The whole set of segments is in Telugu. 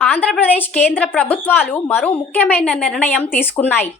ఆంధ్రప్రదేశ్ కేంద్ర ప్రభుత్వాలు మరో ముఖ్యమైన నిర్ణయం తీసుకున్నాయి.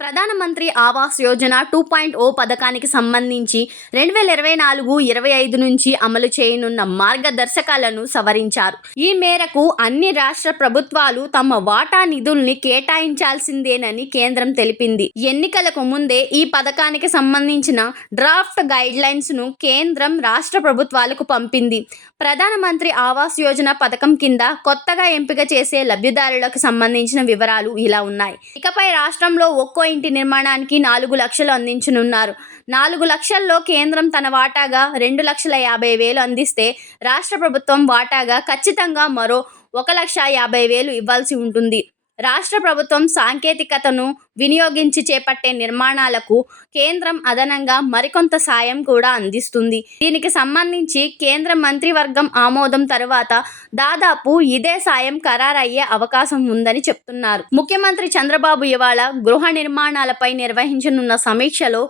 Pradhanamantri Awas Yojana two point O పథకానికి సంబంధించి రెండు వేల ఇరవై నాలుగు ఇరవై ఐదు నుంచి అమలు చేయనున్న మార్గదర్శకాలను సవరించారు. ఈ మేరకు అన్ని రాష్ట్ర ప్రభుత్వాలు తమ వాటా నిధుల్ని కేటాయించాల్సిందేనని కేంద్రం తెలిపింది. ఎన్నికలకు ముందే ఈ పథకానికి సంబంధించిన డ్రాఫ్ట్ గైడ్ లైన్స్ను కేంద్రం రాష్ట్ర ప్రభుత్వాలకు పంపింది. ప్రధానమంత్రి ఆవాస్ యోజన పథకం కింద కొత్తగా ఎంపిక చేసే లబ్ధిదారులకు సంబంధించిన వివరాలు ఇలా ఉన్నాయి. ఇకపై రాష్ట్రంలో ఒక్కో ఇంటి నిర్మాణానికి నాలుగు లక్షలు అందించనున్నారు. నాలుగు లక్షల్లో కేంద్రం తన వాటాగా రెండు లక్షల యాభై వేలు అందిస్తే రాష్ట్ర ప్రభుత్వం వాటాగా ఖచ్చితంగా మరో ఒక లక్ష యాభై వేలు ఇవ్వాల్సి ఉంటుంది. రాష్ట్ర ప్రభుత్వం సాంకేతికతను వినియోగించి చేపట్టే నిర్మాణాలకు కేంద్రం అదనంగా మరికొంత సాయం కూడా అందిస్తుంది. దీనికి సంబంధించి కేంద్ర మంత్రివర్గం ఆమోదం తర్వాత దాదాపు ఇదే సాయం ఖరారయ్యే అవకాశం ఉందని చెప్తున్నారు. ముఖ్యమంత్రి చంద్రబాబు ఇవాళ గృహ నిర్మాణాలపై నిర్వహించనున్న సమీక్షలో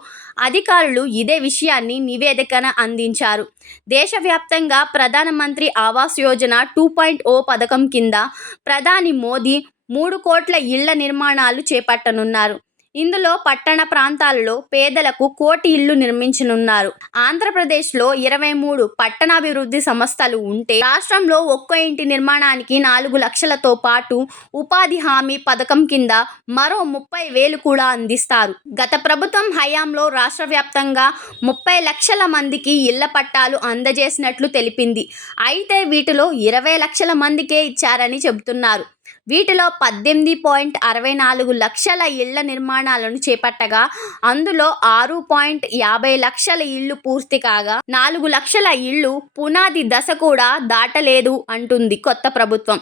అధికారులు ఇదే విషయాన్ని నివేదికన అందించారు. దేశవ్యాప్తంగా Pradhanamantri Awas Yojana two point O పథకం కింద ప్రధాని మోదీ మూడు కోట్ల ఇళ్ళ నిర్మాణాలు చేపట్టనున్నారు. ఇందులో పట్టణ ప్రాంతాలలో పేదలకు కోటి ఇళ్ళు నిర్మించనున్నారు. ఆంధ్రప్రదేశ్లో ఇరవై మూడు పట్టణాభివృద్ధి సంస్థలు ఉంటే రాష్ట్రంలో ఒక్కో ఇంటి నిర్మాణానికి నాలుగు లక్షలతో పాటు ఉపాధి హామీ పథకం కింద మరో ముప్పై వేలు కూడా అందిస్తారు. గత ప్రభుత్వం హయాంలో రాష్ట్ర వ్యాప్తంగా ముప్పై లక్షల మందికి ఇళ్ళ పట్టాలు అందజేసినట్లు తెలిపింది. అయితే వీటిలో ఇరవై లక్షల మందికే ఇచ్చారని చెబుతున్నారు. వీటిలో పద్దెనిమిది పాయింట్ అరవై నాలుగు లక్షల ఇళ్ళ నిర్మాణాలను చేపట్టగా అందులో ఆరు పాయింట్ యాభై లక్షల ఇళ్ళు పూర్తి కాగా నాలుగు లక్షల ఇళ్ళు పునాది దశ కూడా దాటలేదు అంటుంది కొత్త ప్రభుత్వం.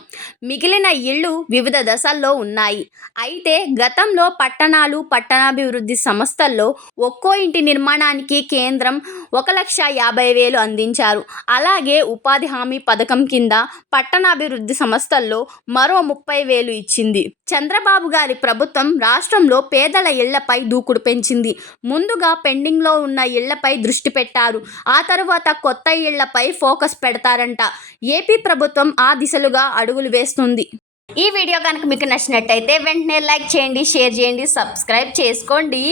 మిగిలిన ఇళ్ళు వివిధ దశల్లో ఉన్నాయి. అయితే గతంలో పట్టణాలు పట్టణాభివృద్ధి సంస్థల్లో ఒక్కో ఇంటి నిర్మాణానికి కేంద్రం ఒక లక్ష యాభై వేలు అందించారు. అలాగే ఉపాధి హామీ పథకం కింద పట్టణాభివృద్ధి సంస్థల్లో మరో ముప్పై వేలు ఇచ్చింది. చంద్రబాబు గారి ప్రభుత్వం రాష్ట్రంలో పేదల ఇళ్ళపై దూకుడు పెంచింది. ముందుగా పెండింగ్లో ఉన్న ఇళ్ళపై దృష్టి పెట్టారు. ఆ తరువాత కొత్త ఇళ్ళపై ఫోకస్ పెడతారంట. ఏపీ ప్రభుత్వం ఆ దిశలుగా అడుగులు వేస్తుంది. ఈ వీడియో కనుక మీకు నచ్చినట్టయితే వెంటనే లైక్ చేయండి షేర్ చేయండి సబ్స్క్రైబ్ చేసుకోండి.